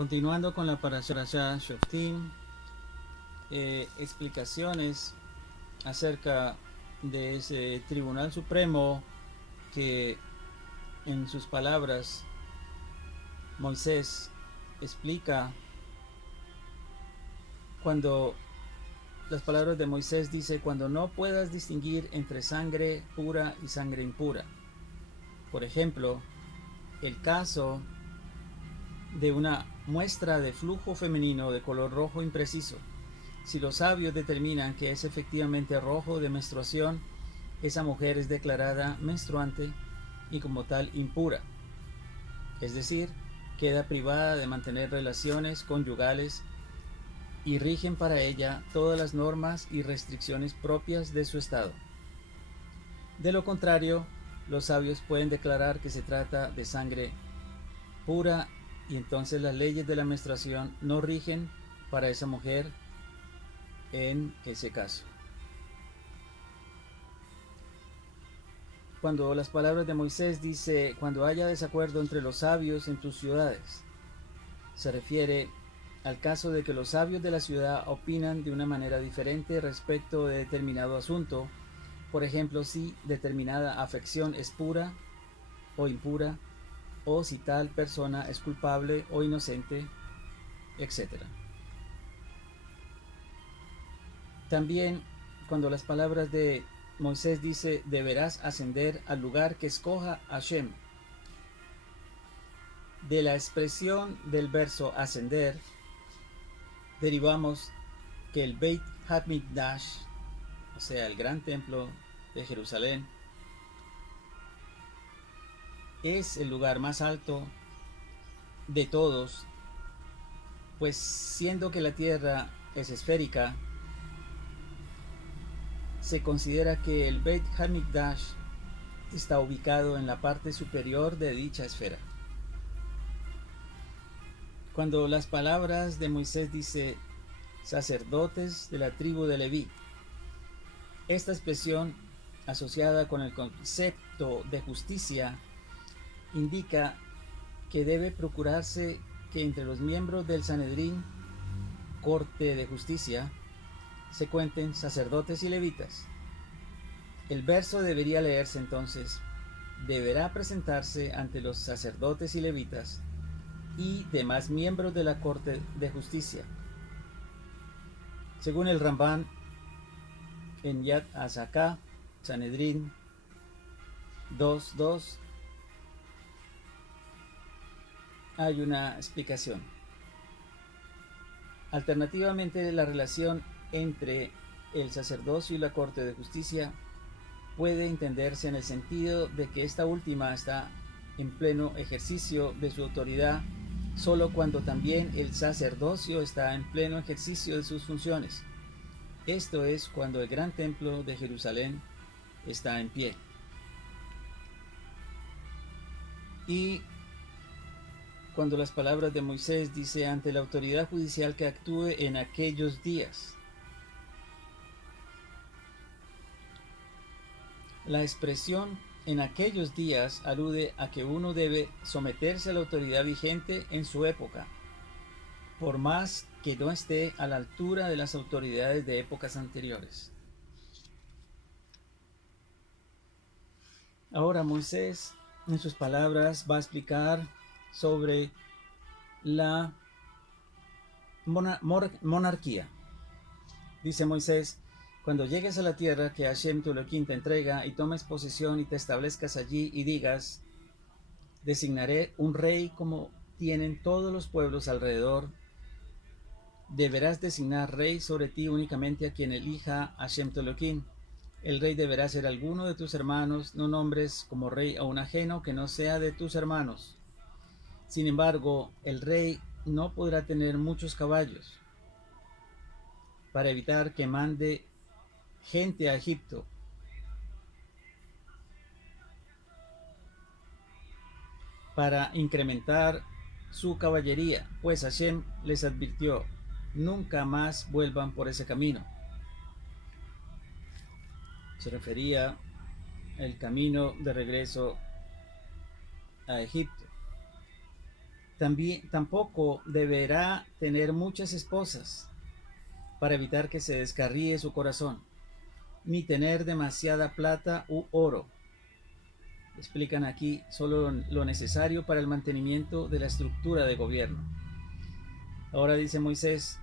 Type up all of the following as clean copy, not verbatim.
Continuando con la Parashá Shoftim, explicaciones acerca de ese Tribunal Supremo que en sus palabras Moisés explica cuando las palabras de Moisés dice cuando no puedas distinguir entre sangre pura y sangre impura. Por ejemplo, el caso de una muestra de flujo femenino de color rojo impreciso. Si los sabios determinan que es efectivamente rojo de menstruación, esa mujer es declarada menstruante y como tal impura, es decir, queda privada de mantener relaciones conyugales y rigen para ella todas las normas y restricciones propias de su estado. De lo contrario, los sabios pueden declarar que se trata de sangre pura y entonces las leyes de la menstruación no rigen para esa mujer en ese caso. Cuando las palabras de Moisés dice cuando haya desacuerdo entre los sabios en tus ciudades, se refiere al caso de que los sabios de la ciudad opinan de una manera diferente respecto de determinado asunto, por ejemplo, si determinada afección es pura o impura, o si tal persona es culpable o inocente, etc. También cuando las palabras de Moisés dice deberás ascender al lugar que escoja Hashem. De la expresión del verso ascender derivamos que el Beit HaMikdash, o sea el gran templo de Jerusalén, es el lugar más alto de todos, pues siendo que la tierra es esférica, se considera que el Beit HaMikdash está ubicado en la parte superior de dicha esfera. Cuando las palabras de Moisés dice sacerdotes de la tribu de Leví, esta expresión asociada con el concepto de justicia indica que debe procurarse que entre los miembros del Sanedrín, corte de justicia, se cuenten sacerdotes y levitas. El verso debería leerse entonces: deberá presentarse ante los sacerdotes y levitas y demás miembros de la corte de justicia. Según el Ramban en Yad HaZakah, Sanedrín 2.2, hay una explicación. Alternativamente, la relación entre el sacerdocio y la corte de justicia puede entenderse en el sentido de que esta última está en pleno ejercicio de su autoridad solo cuando también el sacerdocio está en pleno ejercicio de sus funciones. Esto es cuando el gran templo de Jerusalén está en pie. Y cuando las palabras de Moisés dice ante la autoridad judicial que actúe en aquellos días. La expresión en aquellos días alude a que uno debe someterse a la autoridad vigente en su época, por más que no esté a la altura de las autoridades de épocas anteriores. Ahora Moisés, en sus palabras, va a explicar sobre la monarquía. Dice Moisés: cuando llegues a la tierra que Hashem tu Elohim te entrega y tomes posesión y te establezcas allí y digas: designaré un rey como tienen todos los pueblos alrededor, deberás designar rey sobre ti únicamente a quien elija Hashem tu Elohim. El rey deberá ser alguno de tus hermanos, no nombres como rey a un ajeno que no sea de tus hermanos. Sin embargo, el rey no podrá tener muchos caballos, para evitar que mande gente a Egipto. Para incrementar su caballería, pues Hashem les advirtió: nunca más vuelvan por ese camino. Se refería al camino de regreso a Egipto. Tampoco deberá tener muchas esposas para evitar que se descarríe su corazón, ni tener demasiada plata u oro. Explican aquí solo lo necesario para el mantenimiento de la estructura de gobierno. Ahora dice Moisés: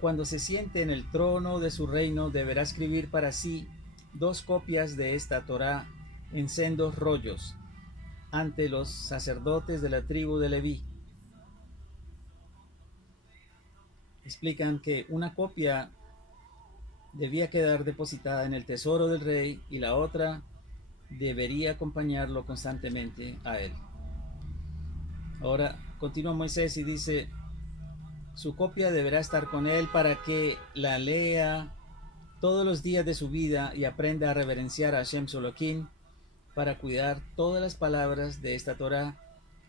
cuando se siente en el trono de su reino, deberá escribir para sí 2 copias de esta Torá en sendos rollos ante los sacerdotes de la tribu de Leví. Explican que una copia debía quedar depositada en el tesoro del rey y la otra debería acompañarlo constantemente a él. Ahora continúa Moisés y dice: su copia deberá estar con él para que la lea todos los días de su vida y aprenda a reverenciar a Hashem su Elohim, para cuidar todas las palabras de esta Torá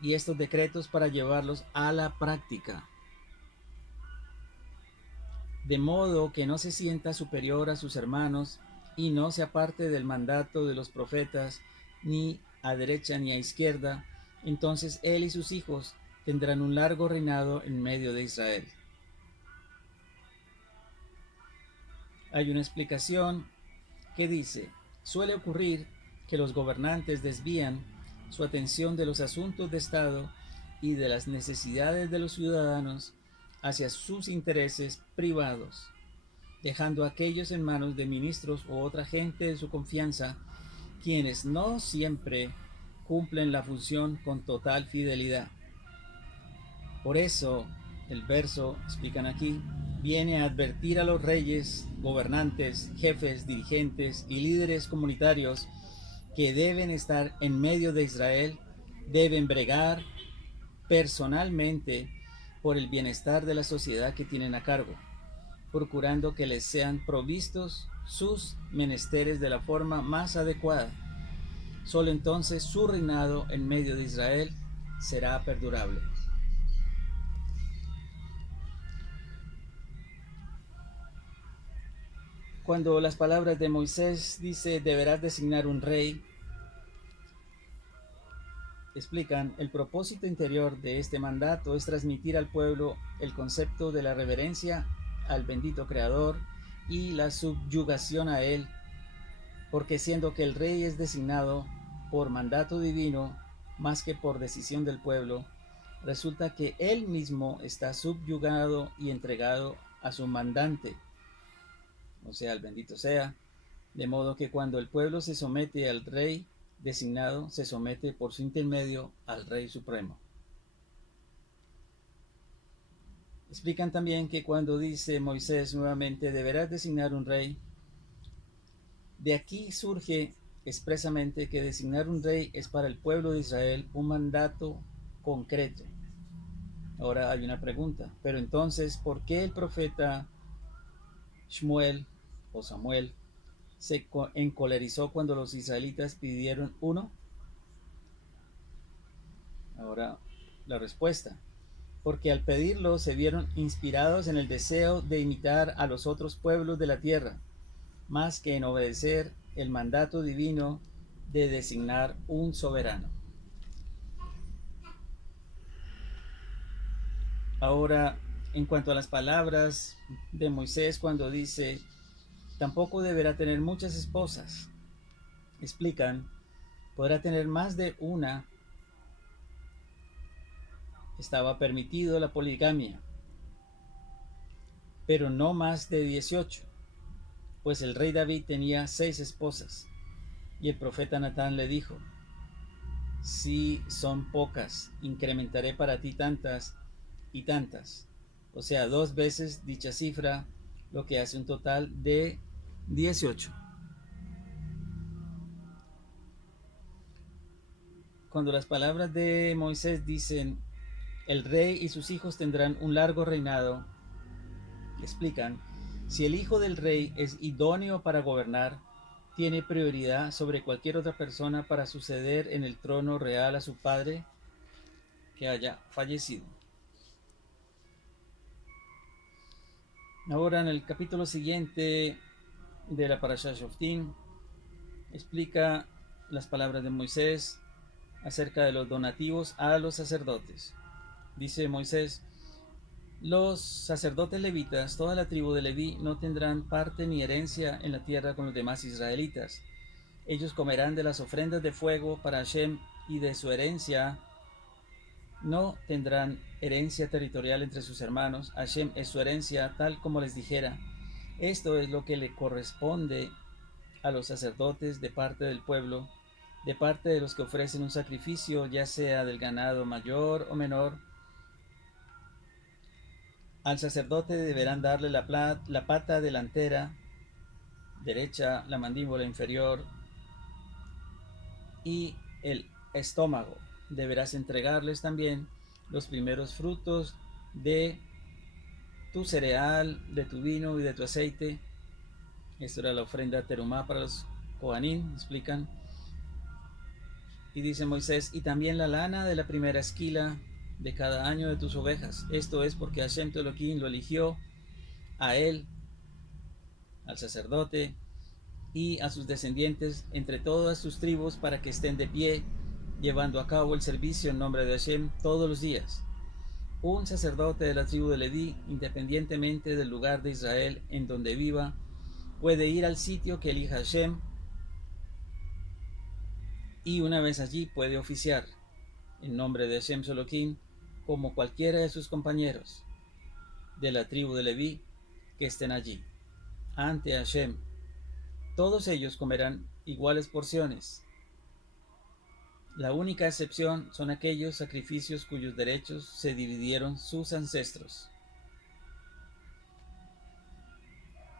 y estos decretos para llevarlos a la práctica, de modo que no se sienta superior a sus hermanos y no se aparte del mandato de los profetas, ni a derecha ni a izquierda. Entonces él y sus hijos tendrán un largo reinado en medio de Israel. Hay una explicación que dice: suele ocurrir que los gobernantes desvían su atención de los asuntos de Estado y de las necesidades de los ciudadanos hacia sus intereses privados, dejando a aquellos en manos de ministros u otra gente de su confianza, quienes no siempre cumplen la función con total fidelidad. Por eso, el verso, explican aquí, viene a advertir a los reyes, gobernantes, jefes, dirigentes y líderes comunitarios que deben estar en medio de Israel, deben bregar personalmente por el bienestar de la sociedad que tienen a cargo, procurando que les sean provistos sus menesteres de la forma más adecuada. Solo entonces su reinado en medio de Israel será perdurable. Cuando las palabras de Moisés dice deberás designar un rey, explican el propósito interior de este mandato es transmitir al pueblo el concepto de la reverencia al bendito Creador y la subyugación a él, porque siendo que el rey es designado por mandato divino más que por decisión del pueblo, resulta que él mismo está subyugado y entregado a su mandante, o sea, el bendito sea, de modo que cuando el pueblo se somete al rey designado, se somete por su intermedio al Rey Supremo. Explican también que cuando dice Moisés nuevamente deberás designar un rey, de aquí surge expresamente que designar un rey es para el pueblo de Israel un mandato concreto. Ahora hay una pregunta, pero entonces, ¿por qué el profeta Shmuel o Samuel se encolerizó cuando los israelitas pidieron uno? Ahora la respuesta: porque al pedirlo se vieron inspirados en el deseo de imitar a los otros pueblos de la tierra, más que en obedecer el mandato divino de designar un soberano. Ahora, en cuanto a las palabras de Moisés cuando dice tampoco deberá tener muchas esposas, explican, podrá tener más de una. Estaba permitido la poligamia, pero no más de 18, pues el rey David tenía 6 esposas, y el profeta Natán le dijo: si son pocas, incrementaré para ti tantas y tantas, o sea, 2 veces dicha cifra, lo que hace un total de 18. Cuando las palabras de Moisés dicen el rey y sus hijos tendrán un largo reinado, explican, si el hijo del rey es idóneo para gobernar, tiene prioridad sobre cualquier otra persona para suceder en el trono real a su padre que haya fallecido. Ahora en el capítulo siguiente de la Parashat Shoftim explica las palabras de Moisés acerca de los donativos a los sacerdotes. Dice Moisés: los sacerdotes levitas, toda la tribu de Leví, no tendrán parte ni herencia en la tierra con los demás israelitas. Ellos comerán de las ofrendas de fuego para Hashem, y de su herencia no tendrán herencia territorial entre sus hermanos. Hashem es su herencia, tal como les dijera. Esto es lo que le corresponde a los sacerdotes de parte del pueblo, de parte de los que ofrecen un sacrificio, ya sea del ganado mayor o menor. Al sacerdote deberán darle la pata delantera derecha, la mandíbula inferior y el estómago. Deberás entregarles también los primeros frutos de tu cereal, de tu vino y de tu aceite. Esto era la ofrenda terumá para los Kohanim, explican. Y dice Moisés: y también la lana de la primera esquila de cada año de tus ovejas. Esto es porque Hashem tu Elohim lo eligió a él, al sacerdote, y a sus descendientes entre todas sus tribus, para que estén de pie, llevando a cabo el servicio en nombre de Hashem todos los días. Un sacerdote de la tribu de Leví, independientemente del lugar de Israel en donde viva, puede ir al sitio que elija Hashem, y una vez allí puede oficiar en nombre de Hashem Soloquín, como cualquiera de sus compañeros de la tribu de Leví que estén allí, ante Hashem. Todos ellos comerán iguales porciones. La única excepción son aquellos sacrificios cuyos derechos se dividieron sus ancestros.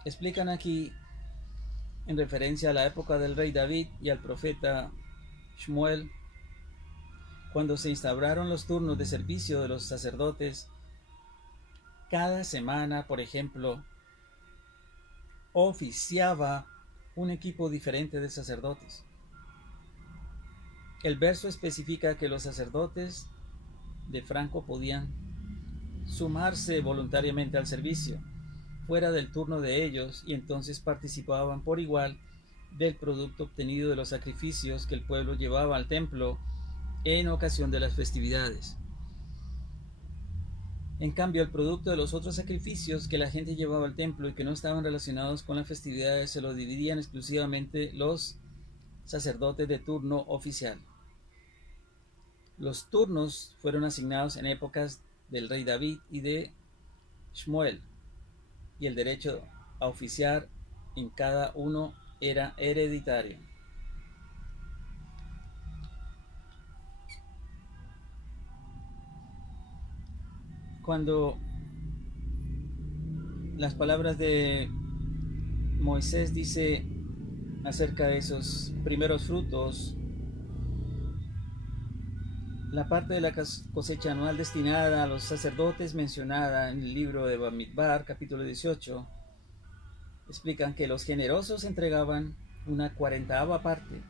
Explican aquí, en referencia a la época del rey David y al profeta Shmuel, cuando se instauraron los turnos de servicio de los sacerdotes, cada semana, por ejemplo, oficiaba un equipo diferente de sacerdotes. El verso especifica que los sacerdotes de Franco podían sumarse voluntariamente al servicio, fuera del turno de ellos, y entonces participaban por igual del producto obtenido de los sacrificios que el pueblo llevaba al templo en ocasión de las festividades. En cambio, el producto de los otros sacrificios que la gente llevaba al templo y que no estaban relacionados con las festividades se lo dividían exclusivamente los sacerdotes de turno oficial. Los turnos fueron asignados en épocas del rey David y de Shmuel, y el derecho a oficiar en cada uno era hereditario. Cuando las palabras de Moisés dice acerca de esos primeros frutos, la parte de la cosecha anual destinada a los sacerdotes mencionada en el libro de Bamidbar, capítulo 18, explican que los generosos entregaban una 40ª parte,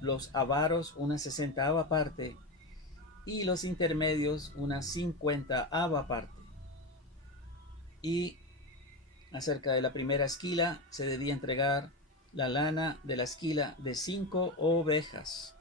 los avaros una 60ª parte y los intermedios una 50ª parte. Y acerca de la primera esquila se debía entregar la lana de la esquila de 5 ovejas.